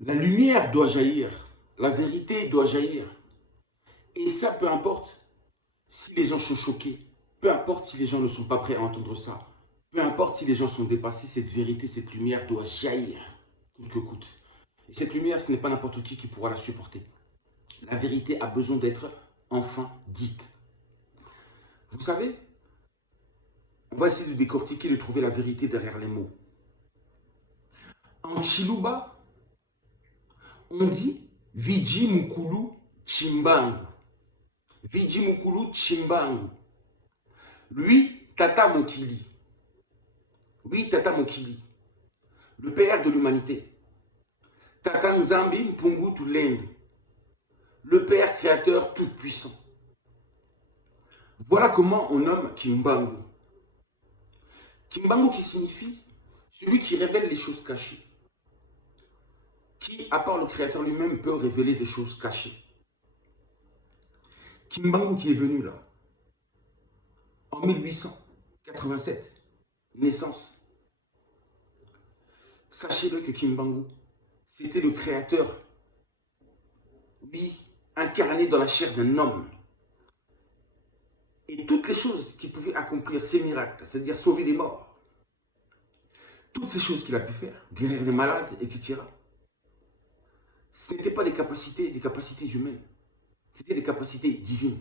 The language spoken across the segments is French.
La lumière doit jaillir, la vérité doit jaillir. Et ça, peu importe si les gens sont choqués, peu importe si les gens ne sont pas prêts à entendre ça, peu importe si les gens sont dépassés, cette vérité, cette lumière doit jaillir, coûte que coûte. Et cette lumière, ce n'est pas n'importe qui pourra la supporter. La vérité a besoin d'être enfin dite. Vous savez, on va essayer de décortiquer, de trouver la vérité derrière les mots. En Chiluba, on dit Viji Mukulu Chimbangu. Viji Mukulu Chimbangu. Lui, Tata Mokili. Oui, Tata Mokili. Le père de l'humanité. Tata Nzambi Mpungu Tulende. Le père créateur tout-puissant. Voilà comment on nomme Kimbangu. Kimbangu qui signifie celui qui révèle les choses cachées. Qui, à part le créateur lui-même, peut révéler des choses cachées. Kimbangu qui est venu là, en 1887, naissance. Sachez-le que Kimbangu, c'était le créateur, oui, incarné dans la chair d'un homme. Et toutes les choses qu'il pouvait accomplir, ces miracles, c'est-à-dire sauver des morts, toutes ces choses qu'il a pu faire, guérir les malades, etc., ce n'étaient pas des capacités humaines, c'était des capacités divines.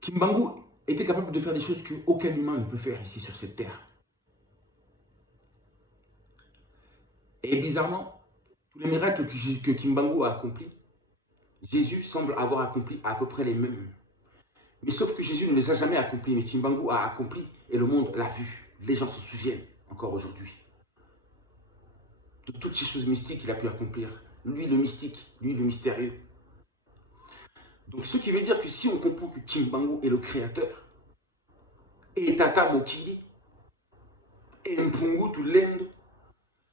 Kimbangu était capable de faire des choses qu'aucun humain ne peut faire ici sur cette terre. Et bizarrement, tous les miracles que Kimbangu a accomplis, Jésus semble avoir accompli à peu près les mêmes. Mais sauf que Jésus ne les a jamais accomplis, mais Kimbangu a accompli et le monde l'a vu. Les gens se souviennent encore aujourd'hui de toutes ces choses mystiques qu'il a pu accomplir. Lui, le mystique, lui, le mystérieux. Donc, ce qui veut dire que si on comprend que Kimbangu est le créateur, et Tata Mokili, et Mpungu Tulendo,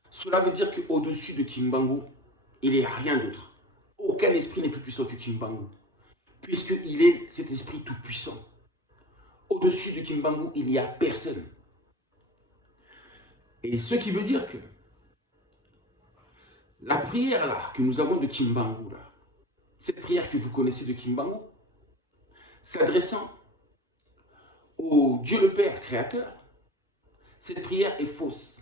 cela veut dire qu'au-dessus de Kimbangu, il n'y a rien d'autre. Aucun esprit n'est plus puissant que Kimbangu, puisqu'il est cet esprit tout-puissant. Au-dessus de Kimbangu, il n'y a personne. Et ce qui veut dire que la prière là, que nous avons de Kimbangu, là, cette prière que vous connaissez de Kimbangu, s'adressant au Dieu le Père créateur, cette prière est fausse.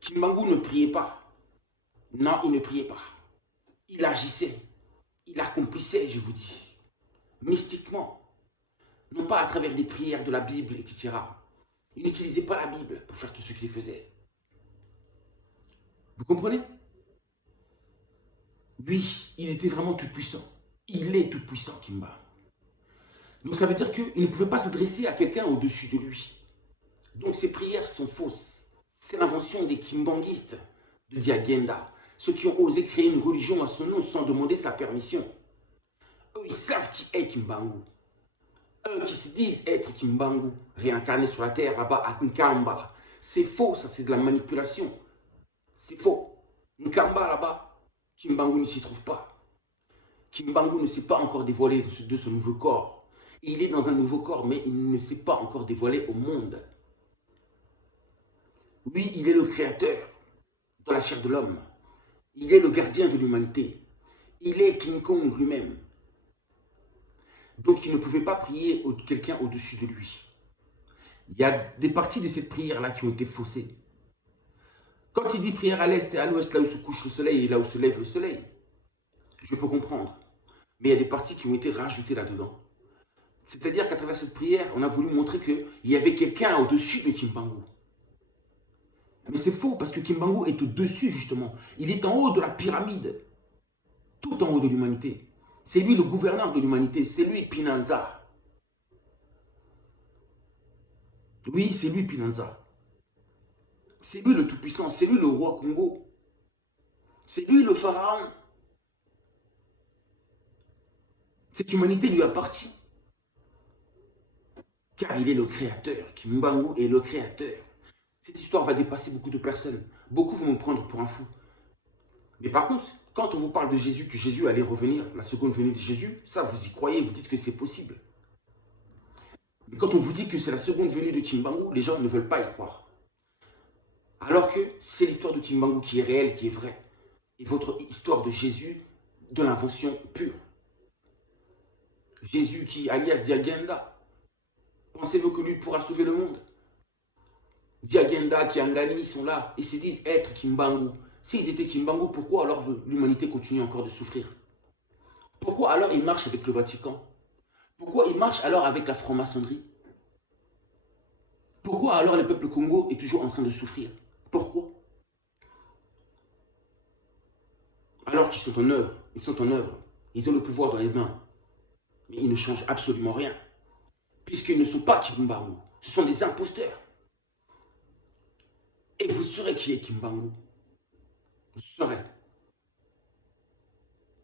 Kimbangu ne priait pas. Non, il ne priait pas. Il agissait. Il accomplissait, je vous dis, mystiquement. Non pas à travers des prières de la Bible, etc. Il n'utilisait pas la Bible pour faire tout ce qu'il faisait. Vous comprenez? Oui, il était vraiment tout puissant. Il est tout puissant, Kimbangu. Donc ça veut dire qu'il ne pouvait pas s'adresser à quelqu'un au-dessus de lui. Donc ces prières sont fausses. C'est l'invention des kimbanguistes de Diagenda. Ceux qui ont osé créer une religion à son nom sans demander sa permission. Eux, ils savent qui est Kimbangu. Eux qui se disent être Kimbangu, réincarné sur la terre là-bas à Nkamba. C'est faux, ça c'est de la manipulation. C'est faux. Nkamba là-bas, Kimbangu ne s'y trouve pas. Kimbangu ne s'est pas encore dévoilé de ce nouveau corps. Il est dans un nouveau corps, mais il ne s'est pas encore dévoilé au monde. Oui, il est le créateur de la chair de l'homme. Il est le gardien de l'humanité. Il est King Kong lui-même. Donc il ne pouvait pas prier quelqu'un au-dessus de lui. Il y a des parties de cette prière-là qui ont été faussées. Quand il dit prière à l'est et à l'ouest, là où se couche le soleil et là où se lève le soleil, je peux comprendre. Mais il y a des parties qui ont été rajoutées là-dedans. C'est-à-dire qu'à travers cette prière, on a voulu montrer qu'il y avait quelqu'un au-dessus de Kimbangu. Mais c'est faux, parce que Kimbangu est au-dessus, justement. Il est en haut de la pyramide. Tout en haut de l'humanité. C'est lui le gouverneur de l'humanité. C'est lui Pinanza. Oui, c'est lui Pinanza. C'est lui le tout-puissant. C'est lui le roi Congo. C'est lui le pharaon. Cette humanité lui appartient. Car il est le créateur. Kimbangu est le créateur. Cette histoire va dépasser beaucoup de personnes. Beaucoup vont me prendre pour un fou. Mais par contre, quand on vous parle de Jésus, que Jésus allait revenir, la seconde venue de Jésus, ça vous y croyez, vous dites que c'est possible. Mais quand on vous dit que c'est la seconde venue de Kimbangu, les gens ne veulent pas y croire. Alors que c'est l'histoire de Kimbangu qui est réelle, qui est vraie. Et votre histoire de Jésus, de l'invention pure. Jésus qui, alias Diagenda, pensez-vous que lui pourra sauver le monde? Diagenda, Kiangani, ils sont là, ils se disent être Kimbangu. S'ils étaient Kimbangu, pourquoi alors l'humanité continue encore de souffrir? Pourquoi alors ils marchent avec le Vatican? Pourquoi ils marchent alors avec la franc-maçonnerie? Pourquoi alors le peuple Congo est toujours en train de souffrir? Pourquoi? Alors qu'ils sont en œuvre, ils ont le pouvoir dans les mains, mais ils ne changent absolument rien, puisqu'ils ne sont pas Kimbangu, ce sont des imposteurs. Et vous saurez qui est Kimbangu. Vous saurez.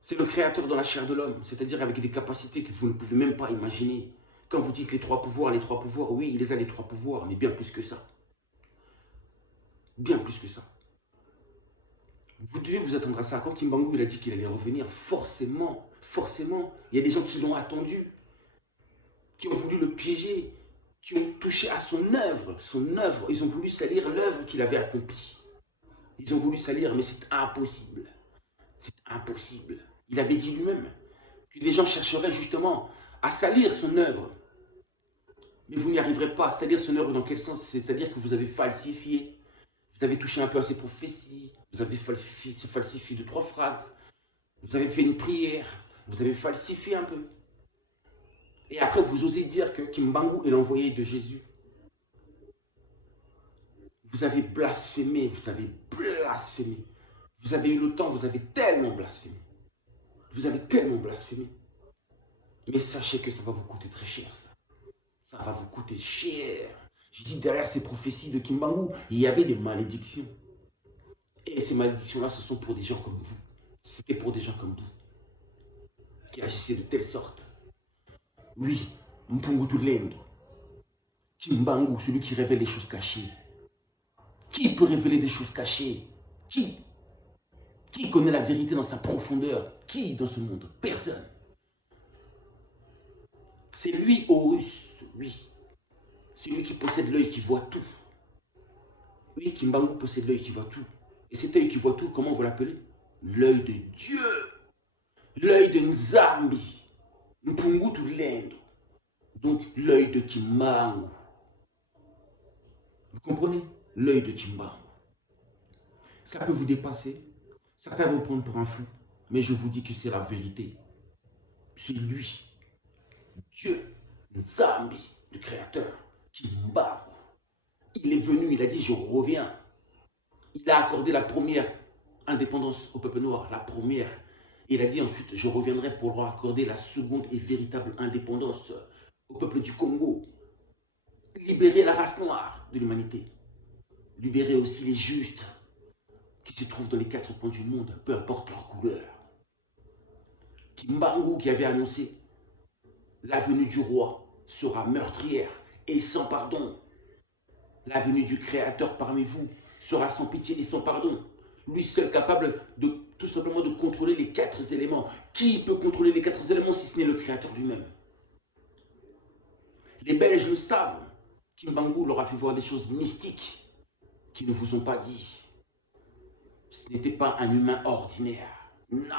C'est le créateur dans la chair de l'homme, c'est-à-dire avec des capacités que vous ne pouvez même pas imaginer. Quand vous dites les trois pouvoirs, oui, il les a les trois pouvoirs, mais bien plus que ça. Bien plus que ça. Vous devez vous attendre à ça. Quand Kimbangu il a dit qu'il allait revenir, forcément, il y a des gens qui l'ont attendu, qui ont voulu le piéger, qui ont touché à son œuvre. Ils ont voulu salir l'œuvre qu'il avait accomplie. Ils ont voulu salir, mais c'est impossible. C'est impossible. Il avait dit lui-même que les gens chercheraient justement à salir son œuvre. Mais vous n'y arriverez pas. À salir son œuvre dans quel sens? C'est-à-dire que vous avez falsifié. Vous avez touché un peu à ses prophéties. Vous avez falsifié 2-3 phrases. Vous avez fait une prière. Vous avez falsifié un peu. Et après, vous osez dire que Kimbangu est l'envoyé de Jésus. Vous avez blasphémé. Vous avez blasphémé. Vous avez eu le temps, vous avez tellement blasphémé. Vous avez tellement blasphémé. Mais sachez que ça va vous coûter très cher, ça. Ça va vous coûter cher. Je dis, derrière ces prophéties de Kimbangu, il y avait des malédictions. Et ces malédictions-là, ce sont pour des gens comme vous. C'était pour des gens comme vous, qui agissaient de telle sorte. Oui, Mpungutu Lendo. Kimbangu, celui qui révèle les choses cachées. Qui peut révéler des choses cachées? Qui connaît la vérité dans sa profondeur? Qui dans ce monde? Personne. C'est lui, Horus, oui. C'est lui qui possède l'œil qui voit tout. Oui, Kimbangu possède l'œil qui voit tout. Et cet œil qui voit tout, comment vous l'appelez? L'œil de Dieu. L'œil de Nzambi. Mpungutu Lendo. Donc l'œil de Kimbangu. Vous comprenez? L'œil de Kimbangu. Ça peut vous dépasser. Certains vont prendre pour un fou. Mais je vous dis que c'est la vérité. C'est lui. Dieu. Nzambi. Le créateur. Kimbangu. Il est venu, il a dit je reviens. Il a accordé la première indépendance au peuple noir, la première. Il a dit ensuite je reviendrai pour leur accorder la seconde et véritable indépendance au peuple du Congo. Libérer la race noire de l'humanité. Libérer aussi les justes qui se trouvent dans les 4 coins du monde, peu importe leur couleur. Kimbangu qui avait annoncé la venue du roi sera meurtrière et sans pardon. La venue du Créateur parmi vous sera sans pitié et sans pardon. Lui seul capable de tout simplement de contrôler les 4 éléments. Qui peut contrôler les 4 éléments si ce n'est le Créateur lui-même? Les Belges le savent. Kimbangu leur a fait voir des choses mystiques qui ne vous ont pas dit. Ce n'était pas un humain ordinaire. Non.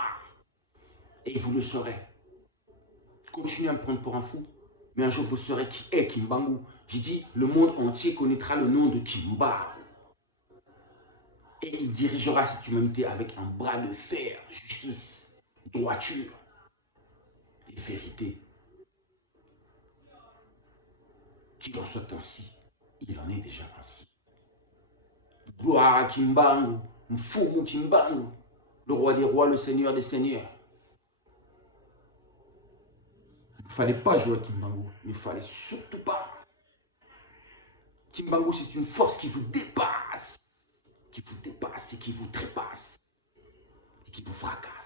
Et vous le saurez. Continuez à me prendre pour un fou. Mais un jour, vous saurez qui est Kimbangu. J'ai dit, le monde entier connaîtra le nom de Kimbangu. Et il dirigera cette humanité avec un bras de fer, justice, droiture et vérité. Qu'il en soit ainsi, il en est déjà ainsi. Gloire à Kimbangu, Mfumu Kimbangu, le roi des rois, le seigneur des seigneurs. Il ne fallait pas jouer à Kimbangu, il ne fallait surtout pas. Kimbangu, c'est une force qui vous dépasse et qui vous trépasse et qui vous fracasse.